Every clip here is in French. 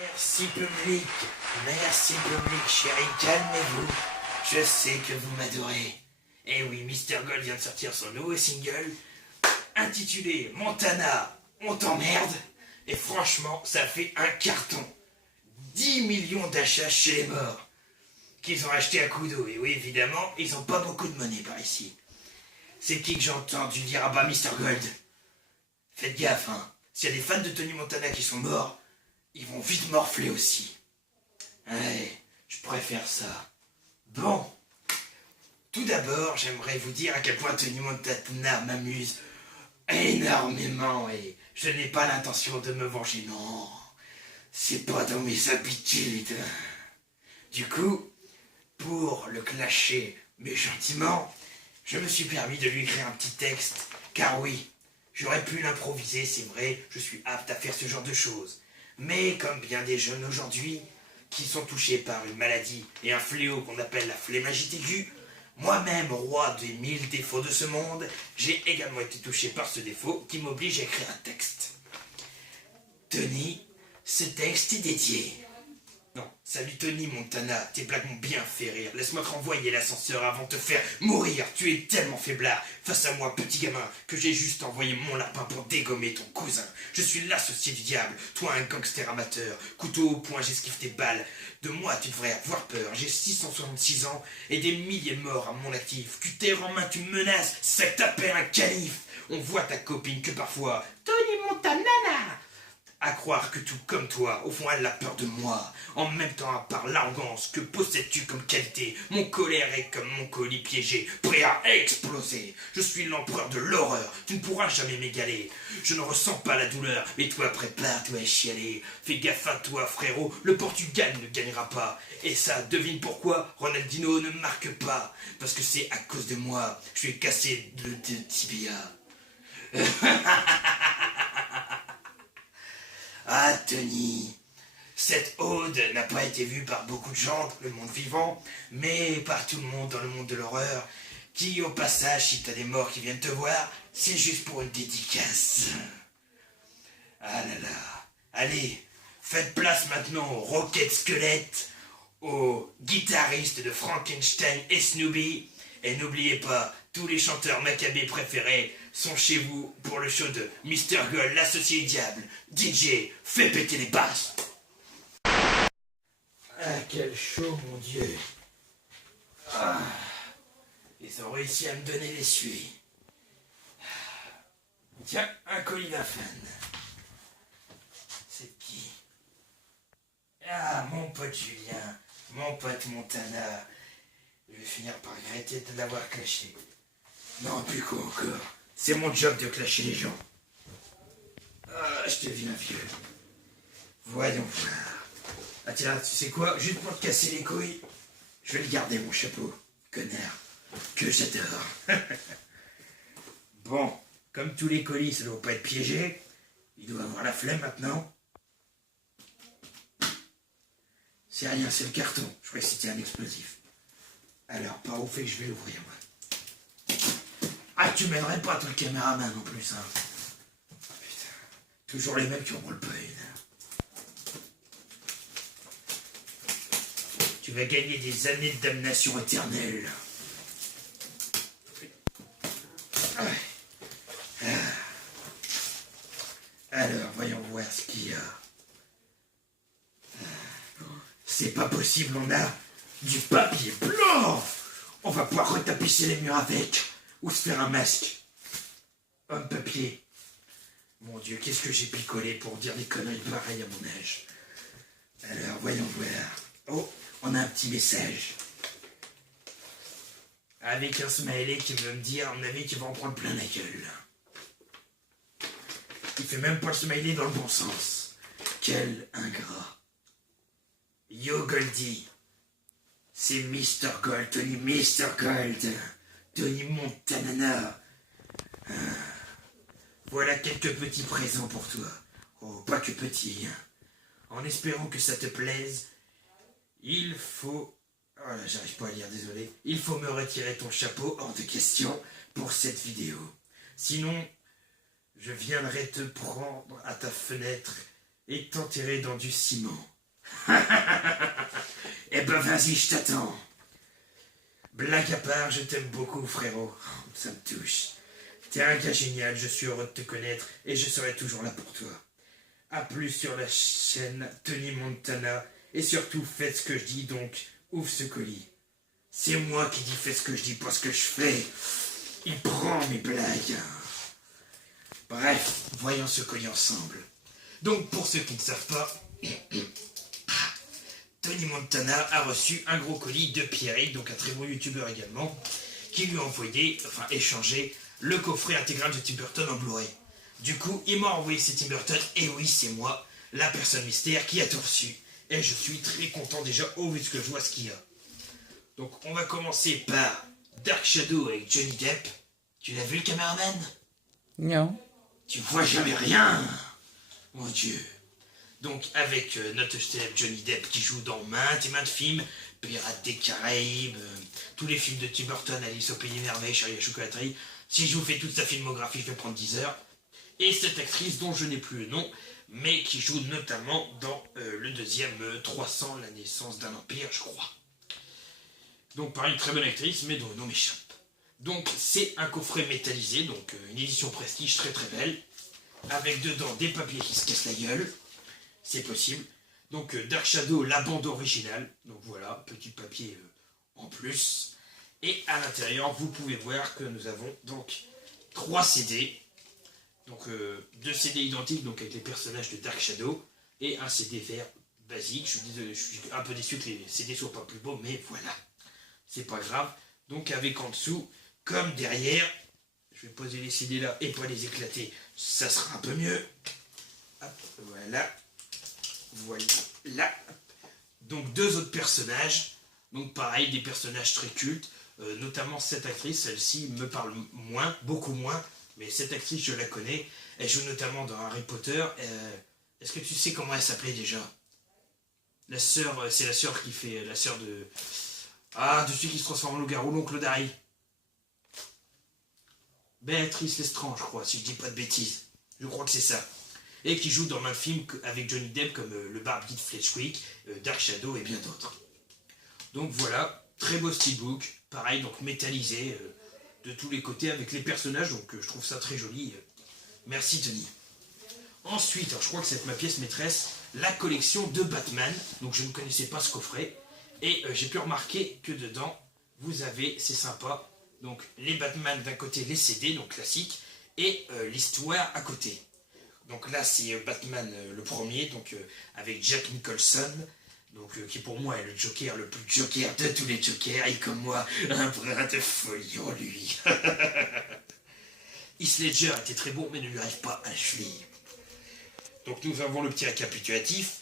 Merci public, chérie, calmez-vous. Je sais que vous m'adorez. Eh oui, Mr. Gold vient de sortir son nouveau single, intitulé Montana, on t'emmerde. Et franchement, ça fait un carton. 10 millions d'achats chez les morts, qu'ils ont acheté à coups d'eau. Et oui, évidemment, ils ont pas beaucoup de monnaie par ici. C'est qui que j'ai entendu dire, ah bah Mr. Gold, faites gaffe, hein. S'il y a des fans de Tony Montana qui sont morts, ils vont vite morfler aussi. Ouais, je préfère ça. Bon, tout d'abord, j'aimerais vous dire à quel point Tony Montana m'amuse énormément et je n'ai pas l'intention de me venger, non. C'est pas dans mes habitudes. Du coup, pour le clasher, mais gentiment, je me suis permis de lui écrire un petit texte, car oui, j'aurais pu l'improviser, c'est vrai, je suis apte à faire ce genre de choses. Mais comme bien des jeunes aujourd'hui, qui sont touchés par une maladie et un fléau qu'on appelle la flémingite aiguë, moi-même, roi des 1000 défauts de ce monde, j'ai également été touché par ce défaut qui m'oblige à écrire un texte. Tony, ce texte est dédié. Non, salut Tony Montana, tes blagues m'ont bien fait rire. Laisse-moi te renvoyer l'ascenseur avant de te faire mourir. Tu es tellement faiblard face à moi, petit gamin, que j'ai juste envoyé mon lapin pour dégommer ton cousin. Je suis l'associé du diable, toi un gangster amateur. Couteau au poing, j'esquive tes balles. De moi, tu devrais avoir peur. J'ai 666 ans et des milliers de morts à mon actif. Cutter en main, tu me menaces, c'est ça que t'appelles un calife. On voit ta copine que parfois, Tony Montana, à croire que tout comme toi, au fond elle a peur de moi. En même temps, par l'arrogance, que possèdes-tu comme qualité? Mon colère est comme mon colis piégé, prêt à exploser. Je suis l'empereur de l'horreur, tu ne pourras jamais m'égaler. Je ne ressens pas la douleur, mais toi prépare-toi à chialer. Fais gaffe à toi frérot, le Portugal ne gagnera pas. Et ça, devine pourquoi Ronaldinho ne marque pas. Parce que c'est à cause de moi, je lui ai cassé le tibia. Ah, Tony, cette ode n'a pas été vue par beaucoup de gens dans le monde vivant, mais par tout le monde dans le monde de l'horreur, qui, au passage, si t'as des morts qui viennent te voir, c'est juste pour une dédicace. Ah là là, allez, faites place maintenant aux Rocket Squelettes, aux guitaristes de Frankenstein et Snoopy, et n'oubliez pas, tous les chanteurs macabées préférés sont chez vous pour le show de Mr. Gold, l'associé diable. DJ, fais péter les basses. Ah, quel show, mon Dieu. Ah, ils ont réussi à me donner les suies. Tiens, un colis d'un fan. C'est qui? Ah, mon pote Julien, mon pote Montana. Je vais finir par regretter de l'avoir clashé. Non, plus quoi encore. C'est mon job de clasher les gens. Ah, je deviens vieux. Voyons voir. Ah tiens, tu sais quoi? Juste pour te casser les couilles, je vais le garder, mon chapeau. Connard. Que j'adore. Bon, comme tous les colis, ça ne doit pas être piégé. Il doit avoir la flemme maintenant. C'est rien, c'est le carton. Je croyais que c'était un explosif. Alors, par où fait que je vais l'ouvrir, moi? Ah, tu m'aimerais pas, toi, le caméraman, en plus, hein. Putain, toujours les mêmes qui en roulent pas une. Tu vas gagner des années de damnation éternelle. Alors, voyons voir ce qu'il y a. C'est pas possible, on a du papier blanc. On va pouvoir retapisser les murs avec. Ou se faire un masque. Homme papier. Mon Dieu, qu'est-ce que j'ai picolé pour dire des conneries pareilles à mon âge. Alors, voyons voir. Oh, on a un petit message. Avec un smiley qui veut me dire, à mon avis, qu'il va en prendre plein la gueule. Il fait même pas le smiley dans le bon sens. Quel ingrat. Yo Goldie. C'est Mr. Gold, Tony Mr. Gold. Tony Montana. Voilà quelques petits présents pour toi. Oh, pas que petits. En espérant que ça te plaise, il faut... Oh là, j'arrive pas à lire, désolé. Il faut me retirer ton chapeau hors de question pour cette vidéo. Sinon, je viendrai te prendre à ta fenêtre et t'enterrer dans du ciment. Eh ben vas-y, je t'attends. Blague à part, je t'aime beaucoup, frérot. Ça me touche. T'es un gars génial, je suis heureux de te connaître et je serai toujours là pour toi. A plus sur la chaîne Tony Montana et surtout faites ce que je dis, donc ouvre ce colis. C'est moi qui dis fais ce que je dis, pas ce que je fais. Il prend mes blagues. Bref, voyons ce colis ensemble. Donc pour ceux qui ne savent pas, Tony Montana a reçu un gros colis de Pierrick, donc un très bon youtubeur également, qui lui a envoyé, enfin échangé, le coffret intégral de Tim Burton en Blu-ray. Du coup, il m'a envoyé ces Tim Burton, et oui, c'est moi, la personne mystère qui a tout reçu. Et je suis très content déjà, au vu de ce que je vois ce qu'il y a. Donc on va commencer par Dark Shadow avec Johnny Depp. Tu l'as vu le caméraman? Non. Tu vois jamais rien. Mon Dieu. Donc avec notre célèbre Johnny Depp qui joue dans maintes et maintes films, Pirates des Caraïbes, tous les films de Tim Burton, Alice au Pays des Merveilles, Charlie la chocolaterie. Si je vous fais toute sa filmographie, je vais prendre 10 heures. Et cette actrice dont je n'ai plus le nom, mais qui joue notamment dans le deuxième 300, la naissance d'un empire, je crois. Donc pareil, très bonne actrice, mais dont le nom m'échappe. Donc c'est un coffret métallisé, donc une édition prestige très très belle, avec dedans des papiers qui se cassent la gueule, c'est possible. Donc Dark Shadow, la bande originale, donc voilà, petit papier en plus. Et à l'intérieur, vous pouvez voir que nous avons donc 3 CD, donc 2 CD identiques, donc avec les personnages de Dark Shadow, et un CD vert basique. Je suis désolé, je suis un peu déçu que les CD soient pas plus beaux, mais voilà, c'est pas grave. Donc avec en dessous, comme derrière, je vais poser les CD là et pas les éclater, ça sera un peu mieux. Hop, voilà. Voilà. Là. Donc 2 autres personnages. Donc pareil, des personnages très cultes. Notamment cette actrice, celle-ci me parle moins, beaucoup moins. Mais cette actrice, je la connais. Elle joue notamment dans Harry Potter. Est-ce que tu sais comment elle s'appelait déjà? La sœur, c'est la sœur qui fait... La sœur de... Ah, de celui qui se transforme en loup-garou, l'oncle d'Harry. Béatrice Lestrange, je crois, si je dis pas de bêtises. Je crois que c'est ça. Et qui joue dans un film avec Johnny Depp comme Le Barbier de Flitwick, Dark Shadow et bien d'autres. Donc voilà, très beau steelbook, pareil, donc métallisé de tous les côtés avec les personnages, donc je trouve ça très joli. Merci Tony. Ensuite, alors, je crois que c'est ma pièce maîtresse, la collection de Batman. Donc je ne connaissais pas ce coffret. Et j'ai pu remarquer que dedans, vous avez, c'est sympa, donc les Batman d'un côté, les CD, donc classiques, et l'histoire à côté. Donc là, c'est Batman le premier, donc avec Jack Nicholson, donc qui pour moi est le Joker, le plus Joker de tous les Jokers, et comme moi, un brin de folie en lui. Heath Ledger était très bon, mais ne lui arrive pas à la cheville. Donc nous avons le petit récapitulatif.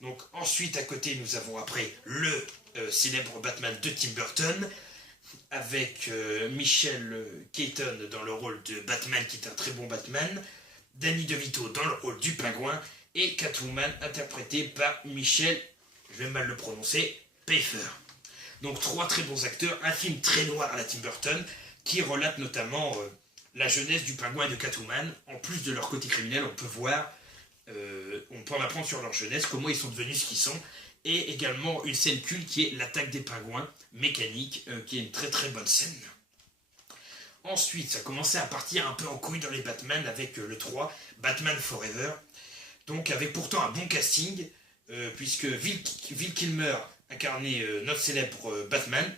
Donc ensuite, à côté, nous avons après le célèbre Batman de Tim Burton, avec Michael Keaton dans le rôle de Batman, qui est un très bon Batman, Danny DeVito dans le rôle du pingouin, et Catwoman interprétée par Michel, je vais mal le prononcer, Pfeiffer. Donc 3 très bons acteurs, un film très noir à la Tim Burton, qui relate notamment la jeunesse du pingouin et de Catwoman. En plus de leur côté criminel, on peut voir, on peut en apprendre sur leur jeunesse, comment ils sont devenus ce qu'ils sont, et également une scène culte qui est l'attaque des pingouins mécanique, qui est une très très bonne scène. Ensuite, ça commençait à partir un peu en couille dans les Batman avec le 3, Batman Forever. Donc avec pourtant un bon casting, puisque Val Kilmer incarnait notre célèbre Batman.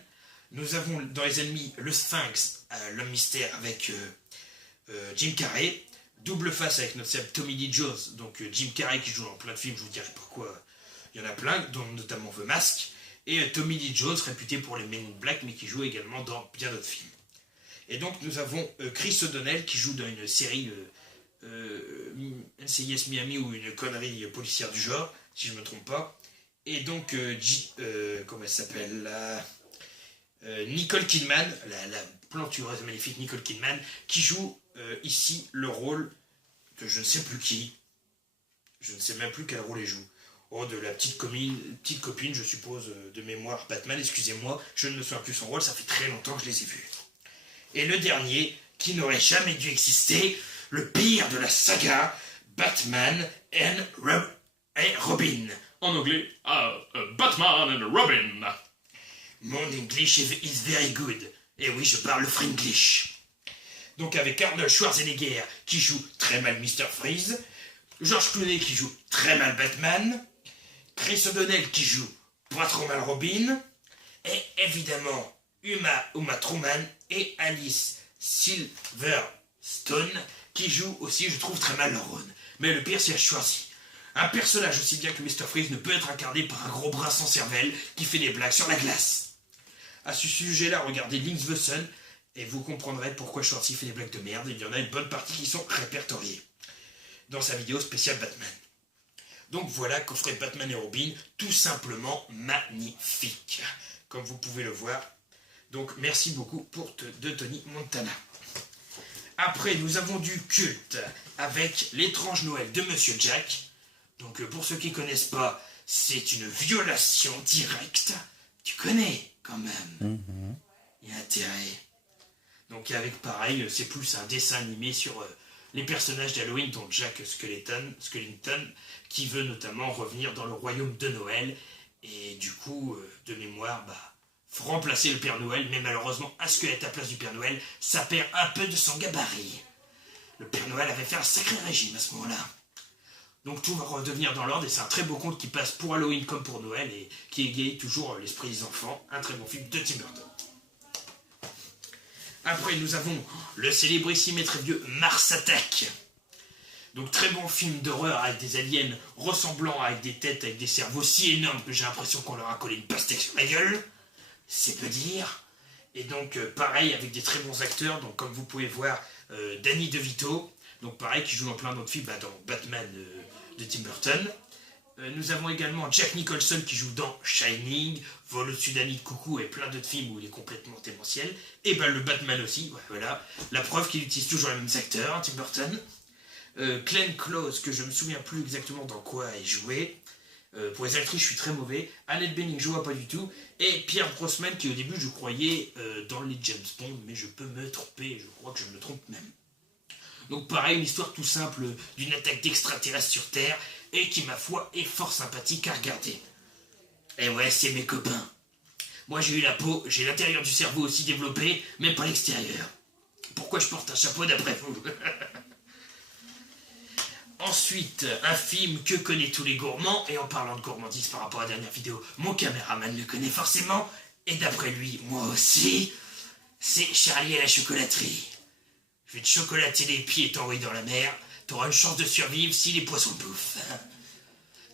Nous avons dans les ennemis le Sphinx, l'homme mystère avec Jim Carrey. Double face avec notre célèbre Tommy Lee Jones, donc Jim Carrey qui joue dans plein de films, je vous dirai pourquoi, il y en a plein, dont notamment The Mask. Et Tommy Lee Jones, réputé pour les Men in Black, mais qui joue également dans bien d'autres films. Et donc nous avons Chris O'Donnell qui joue dans une série NCIS Miami ou une connerie policière du genre, si je ne me trompe pas. Et donc, comment elle s'appelle Nicole Kidman, la plantureuse magnifique Nicole Kidman, qui joue ici le rôle de je ne sais plus qui. Je ne sais même plus quel rôle elle joue. Oh, de la petite copine, je suppose, de mémoire Batman, excusez-moi, je ne me souviens plus son rôle, ça fait très longtemps que je les ai vus. Et le dernier, qui n'aurait jamais dû exister, le pire de la saga, Batman and et Robin. En anglais, Batman and Robin. Mon English is very good. Et oui, je parle Fringlish. Donc avec Arnold Schwarzenegger qui joue très mal Mr. Freeze, George Clooney qui joue très mal Batman, Chris O'Donnell qui joue pas trop mal Robin, et évidemment Uma Thurman et Alice Silverstone qui jouent aussi, je trouve, très mal leur rôle. Mais le pire, c'est Schwarzy. Un personnage aussi bien que Mr. Freeze ne peut être incarné par un gros bras sans cervelle qui fait des blagues sur la glace. À ce sujet-là, regardez Links the Sun et vous comprendrez pourquoi Schwarzy fait des blagues de merde. Il y en a une bonne partie qui sont répertoriées dans sa vidéo spéciale Batman. Donc voilà, coffret de Batman et Robin, tout simplement magnifique, comme vous pouvez le voir. Donc merci beaucoup de Tony Montana. Après, nous avons du culte avec L'étrange Noël de Monsieur Jack. Donc pour ceux qui ne connaissent pas, c'est une violation directe. Tu connais quand même. Il y a intérêt. Donc avec pareil, c'est plus un dessin animé sur les personnages d'Halloween, dont Jack Skellington, qui veut notamment revenir dans le royaume de Noël. Et du coup, de mémoire, faut remplacer le Père Noël, mais malheureusement, un squelette à place du Père Noël, ça perd un peu de son gabarit. Le Père Noël avait fait un sacré régime à ce moment-là. Donc tout va redevenir dans l'ordre, et c'est un très beau conte qui passe pour Halloween comme pour Noël, et qui égaye toujours l'esprit des enfants. Un très bon film de Tim Burton. Après, nous avons le célébrissime et très vieux Mars Attack. Donc très bon film d'horreur avec des aliens ressemblant avec des têtes, avec des cerveaux si énormes que j'ai l'impression qu'on leur a collé une pastèque sur la gueule. C'est peu dire. Et donc pareil avec des très bons acteurs, donc comme vous pouvez voir Danny DeVito, donc pareil qui joue dans plein d'autres films, dans Batman de Tim Burton. Nous avons également Jack Nicholson qui joue dans Shining, Vol au-dessus d'un nid de coucou et plein d'autres films où il est complètement démentiel. Et le Batman aussi, voilà. La preuve qu'il utilise toujours les mêmes acteurs, Tim Burton. Glenn Close, que je me souviens plus exactement dans quoi il jouait. Pour les actrices, je suis très mauvais. Annette Bening, je vois pas du tout. Et Pierre Brosnan, qui au début, je croyais dans les James Bond, mais je peux me tromper, je crois que je me trompe même. Donc pareil, une histoire tout simple d'une attaque d'extraterrestres sur Terre, et qui, ma foi, est fort sympathique à regarder. Et ouais, c'est mes copains. Moi, j'ai eu la peau, j'ai l'intérieur du cerveau aussi développé, mais pas l'extérieur. Pourquoi je porte un chapeau d'après vous? Ensuite, un film que connaissent tous les gourmands, et en parlant de gourmandise par rapport à la dernière vidéo, mon caméraman le connaît forcément, et d'après lui, moi aussi, c'est Charlie et la chocolaterie. Je vais te chocolater les pieds et t'envoyer dans la mer, t'auras une chance de survivre si les poissons te bouffent.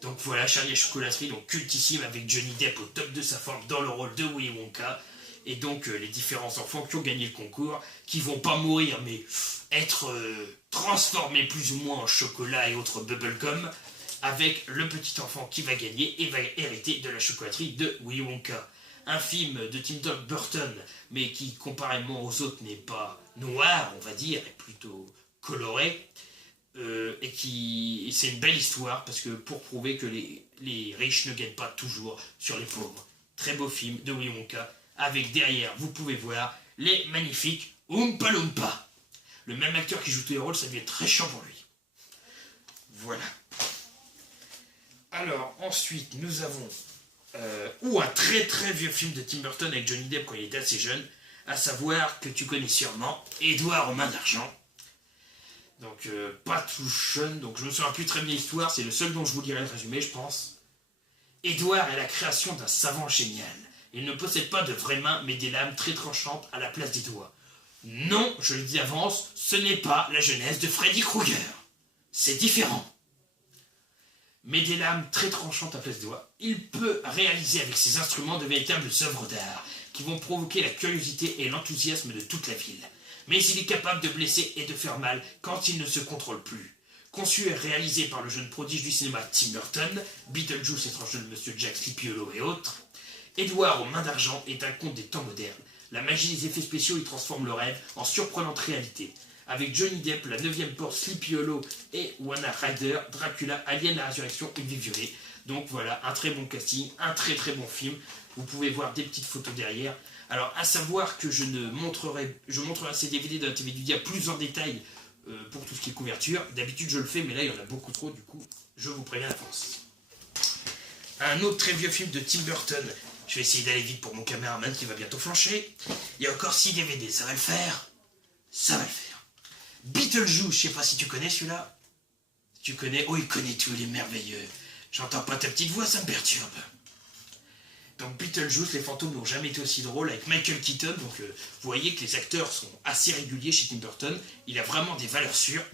Donc voilà, Charlie et la chocolaterie, donc cultissime avec Johnny Depp au top de sa forme dans le rôle de Willy Wonka, et donc les différents enfants qui ont gagné le concours, qui vont pas mourir mais être transformés plus ou moins en chocolat et autres bubblegum, avec le petit enfant qui va gagner et va hériter de la chocolaterie de Willy Wonka. Un film de Tim Burton, mais qui comparément aux autres n'est pas noir, on va dire, est plutôt coloré, et c'est une belle histoire, parce que pour prouver que les riches ne gagnent pas toujours sur les pauvres. Très beau film de Willy Wonka, avec derrière, vous pouvez voir, les magnifiques Oompa Loompa. Le même acteur qui joue tous les rôles, ça devient très chiant pour lui. Voilà. Alors, ensuite, nous avons un très très vieux film de Tim Burton avec Johnny Depp quand il était assez jeune, à savoir que tu connais sûrement, Édouard aux mains d'argent. Donc, pas tout jeune, donc je me souviens plus très bien l'histoire, c'est le seul dont je vous dirai le résumé, je pense. Édouard est la création d'un savant génial. Il ne possède pas de vraies mains, mais des lames très tranchantes à la place des doigts. Non, je le dis d'avance, ce n'est pas la jeunesse de Freddy Krueger. C'est différent. Mais des lames très tranchantes à place des doigts, il peut réaliser avec ses instruments de véritables œuvres d'art qui vont provoquer la curiosité et l'enthousiasme de toute la ville. Mais il est capable de blesser et de faire mal quand il ne se contrôle plus. Conçu et réalisé par le jeune prodige du cinéma Tim Burton, Beetlejuice, étrange de Monsieur Jack, Sleepy Hollow et autres, Édouard aux mains d'argent est un conte des temps modernes. La magie des effets spéciaux y transforme le rêve en surprenante réalité. Avec Johnny Depp, la 9e porte, Sleepy Hollow et Winona Ryder, Dracula, Alien la Résurrection, Une vie violée. Donc voilà, un très bon casting, un très très bon film. Vous pouvez voir des petites photos derrière. Alors, à savoir que je montrerai ces DVD dans la TV du dia plus en détail pour tout ce qui est couverture. D'habitude, je le fais, mais là, il y en a beaucoup trop, du coup, je vous préviens d'avance. un autre très vieux film de Tim Burton. Je vais essayer d'aller vite pour mon caméraman qui va bientôt flancher. Il y a encore 6 DVD, ça va le faire. Ça va le faire. Beetlejuice, je sais pas si tu connais celui-là. Tu connais? Oh, il connaît tout, il est merveilleux. J'entends pas ta petite voix, ça me perturbe. Donc Beetlejuice, les fantômes n'ont jamais été aussi drôles avec Michael Keaton. Donc vous voyez que les acteurs sont assez réguliers chez Tim Burton. Il a vraiment des valeurs sûres.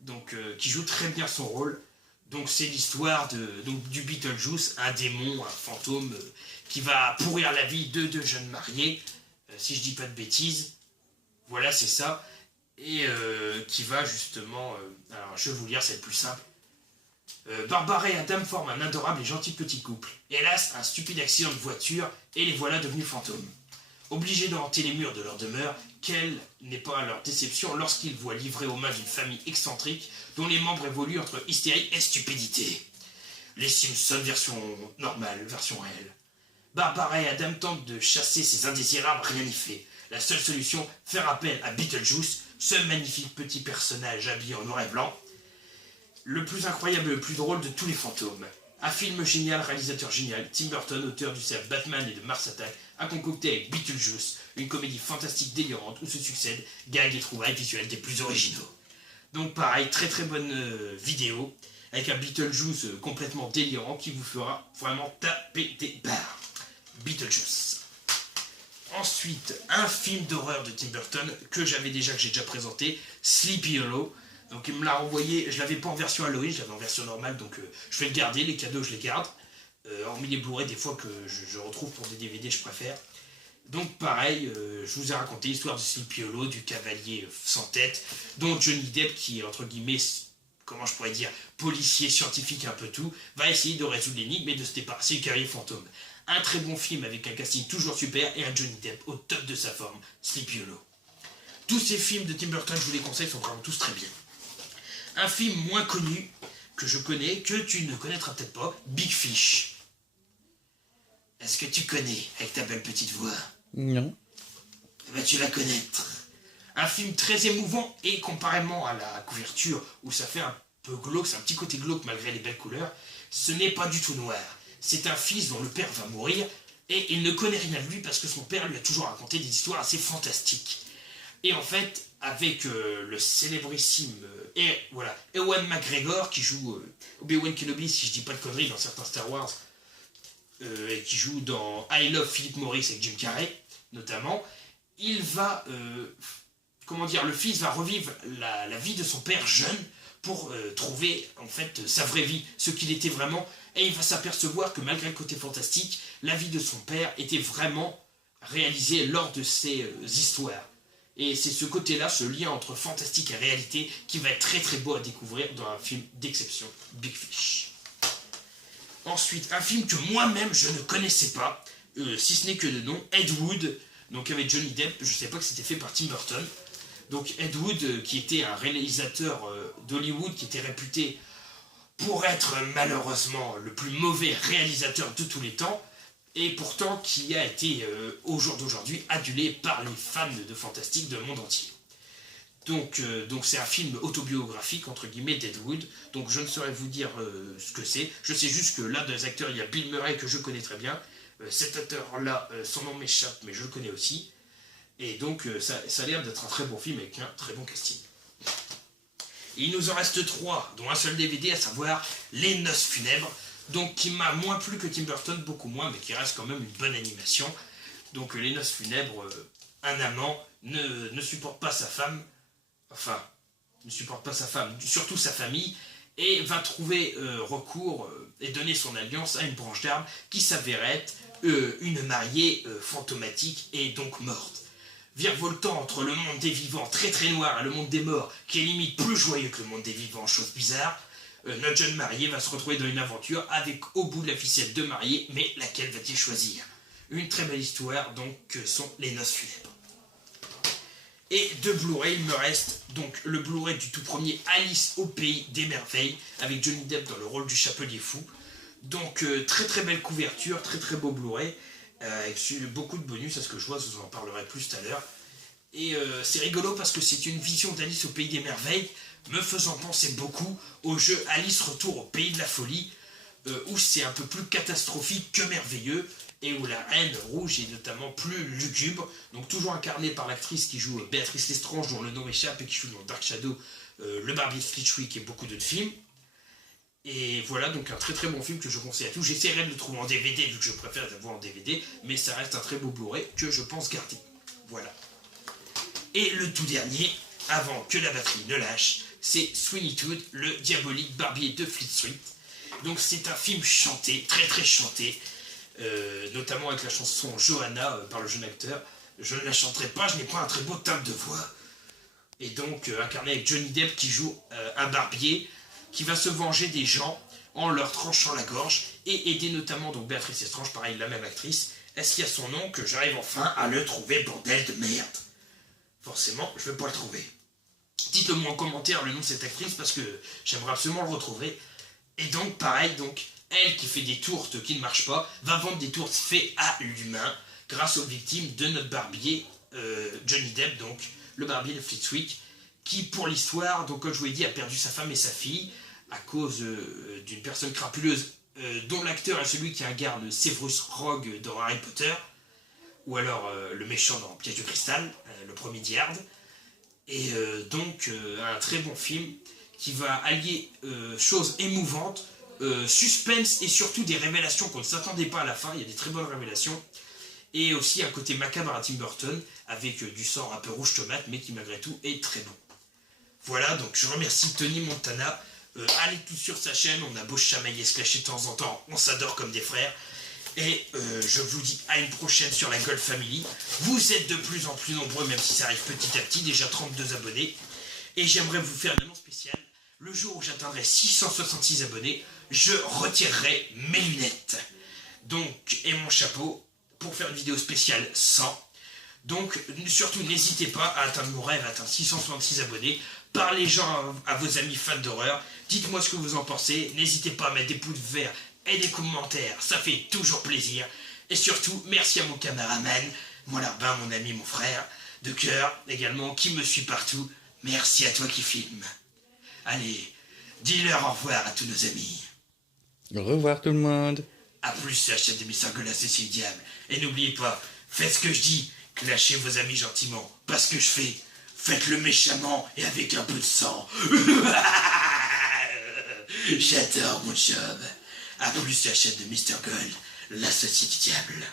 Donc qui joue très bien son rôle. Donc c'est l'histoire du Beetlejuice, un démon, un fantôme qui va pourrir la vie de deux jeunes mariés, si je dis pas de bêtises. Voilà, c'est ça. Et qui va justement... alors je vais vous lire, c'est le plus simple. Barbara et Adam forment un adorable et gentil petit couple. Hélas, un stupide accident de voiture et les voilà devenus fantômes. Obligés de hanter les murs de leur demeure, quelle n'est pas leur déception lorsqu'ils voient livrés aux mains d'une famille excentrique dont les membres évoluent entre hystérie et stupidité. Les Simpsons version normale, version réelle. Barbara et Adam tentent de chasser ces indésirables, rien n'y fait. La seule solution, faire appel à Beetlejuice, ce magnifique petit personnage habillé en noir et blanc, le plus incroyable et le plus drôle de tous les fantômes. Un film génial, réalisateur génial, Tim Burton, auteur du célèbre Batman et de Mars Attack, a concocté avec Beetlejuice une comédie fantastique délirante où se succèdent gags et trouvailles visuelles des plus originaux. Donc pareil, très très bonne vidéo, avec un Beetlejuice complètement délirant qui vous fera vraiment taper des barres. Beetlejuice. Ensuite, un film d'horreur de Tim Burton que j'ai déjà présenté, Sleepy Hollow. Donc il me l'a renvoyé, je l'avais pas en version Halloween, je l'avais en version normale, donc je vais le garder, les cadeaux je les garde. Hormis les Blu-ray, des fois que je retrouve pour des DVD, je préfère. Donc pareil, je vous ai raconté l'histoire de Sleepy Hollow, du cavalier sans tête, dont Johnny Depp, qui est entre guillemets, comment je pourrais dire, policier, scientifique, un peu tout, va essayer de résoudre l'énigme et de se débarrasser du cavalier fantôme. Un très bon film avec un casting toujours super et un Johnny Depp au top de sa forme, Sleepy Hollow. Tous ces films de Tim Burton, je vous les conseille, sont vraiment tous très bien. Un film moins connu, que je connais, que tu ne connaîtras peut-être pas, Big Fish. Est-ce que tu connais, avec ta belle petite voix? Non. Eh ben, tu vas connaître. Un film très émouvant et comparément à la couverture, où ça fait un peu glauque, c'est un petit côté glauque malgré les belles couleurs, ce n'est pas du tout noir. C'est un fils dont le père va mourir, et il ne connaît rien de lui parce que son père lui a toujours raconté des histoires assez fantastiques. Et en fait, avec le célébrissime Ewan McGregor qui joue Obi-Wan Kenobi, si je dis pas de conneries, dans certains Star Wars, et qui joue dans I Love Philip Morris avec Jim Carrey, notamment, il va, le fils va revivre la vie de son père jeune pour trouver en fait sa vraie vie, ce qu'il était vraiment, et il va s'apercevoir que malgré le côté fantastique, la vie de son père était vraiment réalisée lors de ces histoires. Et c'est ce côté-là, ce lien entre fantastique et réalité, qui va être très très beau à découvrir dans un film d'exception, Big Fish. Ensuite, un film que moi-même je ne connaissais pas, si ce n'est que de nom, Ed Wood, donc avec Johnny Depp, je ne sais pas que c'était fait par Tim Burton. Donc Ed Wood, qui était un réalisateur d'Hollywood, qui était réputé pour être malheureusement le plus mauvais réalisateur de tous les temps, et pourtant qui a été, au jour d'aujourd'hui, adulé par les fans de fantastique de monde entier. Donc c'est un film autobiographique, entre guillemets, d'Ed Wood, donc je ne saurais vous dire ce que c'est. Je sais juste que l'un des acteurs, il y a Bill Murray, que je connais très bien. Cet acteur-là, son nom m'échappe, mais je le connais aussi. Et donc ça a l'air d'être un très bon film avec un très bon casting. Et il nous en reste 3, dont un seul DVD, à savoir Les Noces Funèbres, donc qui m'a moins plu que Tim Burton, beaucoup moins, mais qui reste quand même une bonne animation. Donc Les Noces Funèbres, un amant ne supporte pas sa femme, surtout sa famille, et va trouver recours et donner son alliance à une branche d'arbre qui s'avère être une mariée fantomatique et donc morte. Virevoltant entre le monde des vivants très très noir et le monde des morts qui est limite plus joyeux que le monde des vivants, chose bizarre, notre jeune marié va se retrouver dans une aventure avec au bout de la ficelle deux mariés, mais laquelle va-t-il choisir? Une très belle histoire donc que sont Les Noces Funèbres. Et de Blu-ray, il me reste donc le Blu-ray du tout premier Alice au Pays des Merveilles avec Johnny Depp dans le rôle du Chapelier Fou. Donc très très belle couverture, très très beau Blu-ray, avec beaucoup de bonus, à ce que je vois, je vous en parlerai plus tout à l'heure. Et c'est rigolo parce que c'est une vision d'Alice au Pays des Merveilles, me faisant penser beaucoup au jeu Alice Retour au Pays de la Folie, où c'est un peu plus catastrophique que merveilleux, et où la Reine Rouge est notamment plus lugubre, donc toujours incarnée par l'actrice qui joue Béatrice Lestrange, dont le nom m'échappe, et qui joue dans Dark Shadow, le Barbier de Flitwick et beaucoup d'autres films. Et voilà, donc un très très bon film que je conseille à tous. J'essaierai de le trouver en DVD, vu que je préfère l'avoir en DVD, mais ça reste un très beau Blu-ray que je pense garder. Voilà. Et le tout dernier, avant que la batterie ne lâche, c'est Sweeney Todd, le diabolique barbier de Fleet Street. Donc c'est un film chanté, très très chanté, notamment avec la chanson Johanna par le jeune acteur. Je ne la chanterai pas, je n'ai pas un très beau timbre de voix. Et donc incarné avec Johnny Depp qui joue un barbier qui va se venger des gens en leur tranchant la gorge et aider notamment donc Béatrice Lestrange, pareil la même actrice. Est-ce qu'il y a son nom que j'arrive enfin à le trouver, bordel de merde? Forcément, je ne vais pas le trouver. Dites-le moi en commentaire le nom de cette actrice parce que j'aimerais absolument le retrouver. Et donc pareil, donc elle qui fait des tourtes qui ne marchent pas, va vendre des tourtes faites à l'humain grâce aux victimes de notre barbier Johnny Depp, donc le barbier de Flitwick, qui pour l'histoire, donc comme je vous l'ai dit, a perdu sa femme et sa fille à cause d'une personne crapuleuse dont l'acteur est celui qui incarne Severus Rogue dans Harry Potter, ou alors le méchant dans Piège de cristal, le premier Diard. Et donc un très bon film qui va allier choses émouvantes, suspense et surtout des révélations qu'on ne s'attendait pas à la fin. Il y a des très bonnes révélations. Et aussi un côté macabre à Tim Burton, avec du sang un peu rouge tomate, mais qui malgré tout est très bon. Voilà, donc je remercie Tony Montana. Allez tous sur sa chaîne, on a beau chamailler, se clasher de temps en temps, on s'adore comme des frères. Et je vous dis à une prochaine sur la Gold Family. Vous êtes de plus en plus nombreux, même si ça arrive petit à petit, déjà 32 abonnés. Et j'aimerais vous faire une annonce spéciale. Le jour où j'atteindrai 666 abonnés, je retirerai mes lunettes. Donc, et mon chapeau, pour faire une vidéo spéciale 100. Donc, surtout, n'hésitez pas à atteindre mon rêve, à atteindre 666 abonnés. Parlez-en à vos amis fans d'horreur. Dites-moi ce que vous en pensez. N'hésitez pas à mettre des pouces verts et des commentaires. Ça fait toujours plaisir. Et surtout, merci à mon caméraman, mon larbin, mon ami, mon frère, de cœur également, qui me suit partout. Merci à toi qui filme. Allez, dis-leur au revoir à tous nos amis. Au revoir tout le monde. A plus sur la chaîne de Mr. Golas et le diable. Et n'oubliez pas, faites ce que je dis. Clashez vos amis gentiment. Pas ce que je fais. Faites-le méchamment et avec un peu de sang. J'adore mon job. A plus sur la chaîne de Mr. Gold, l'associé du diable.